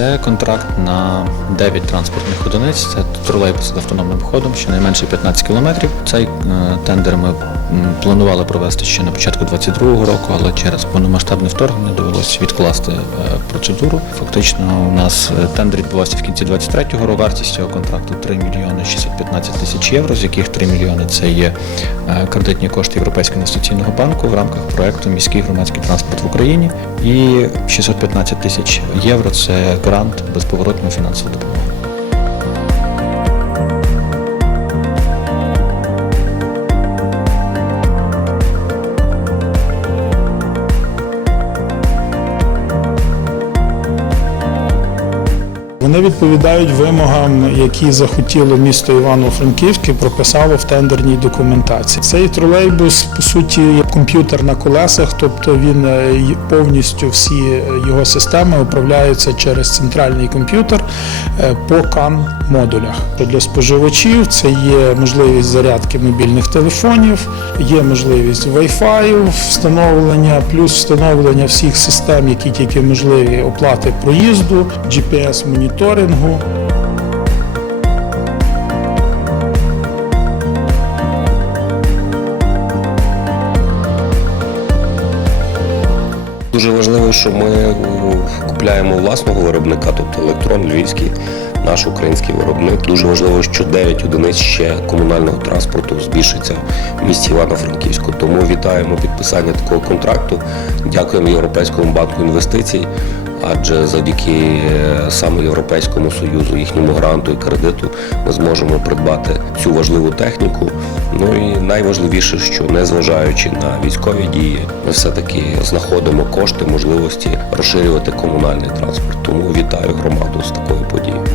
Це контракт на 9 транспортних одиниць. Це тролейбуси з автономним ходом, щонайменше 15 кілометрів. Цей е, тендер ми планували провести ще на початку 2022 року, але через повномасштабне вторгнення довелося відкласти е, процедуру. Фактично, у нас е, тендер відбувався в кінці 2023 року. Вартість цього контракту 3 мільйони 615 тисяч євро, з яких 3 мільйони це є кредитні кошти Європейського інвестиційного банку в рамках проекту Міський громадський транспорт в Україні. І 615 тисяч євро це грант безповоротної фінансової допомоги. Вони відповідають вимогам, які захотіло місто Івано-Франківське, прописало в тендерній документації. Цей тролейбус, по суті, є комп'ютер на колесах, тобто він е, повністю всі е, його системи управляються через центральний комп'ютер е, по CAN-модулях. Для споживачів це є можливість зарядки мобільних телефонів, є можливість Wi-Fi встановлення, плюс встановлення всіх систем, які тільки можливі оплати проїзду, GPS-моніторингу. Дуже важливо, що ми е, купляємо власного виробника, тобто електрон львівський, наш український виробник. Дуже важливо, що 9 одиниць ще комунального транспорту збільшиться в місті Івано-Франківську. Тому вітаємо підписання такого контракту. Дякуємо Європейському банку інвестицій. Адже завдяки е, саме Європейському Союзу, їхньому гранту і кредиту, ми зможемо придбати цю важливу техніку. Ну і найважливіше, що незважаючи на військові дії, ми все-таки знаходимо кошти, можливості розширювати комунальний транспорт. Тому вітаю громаду з такою подією.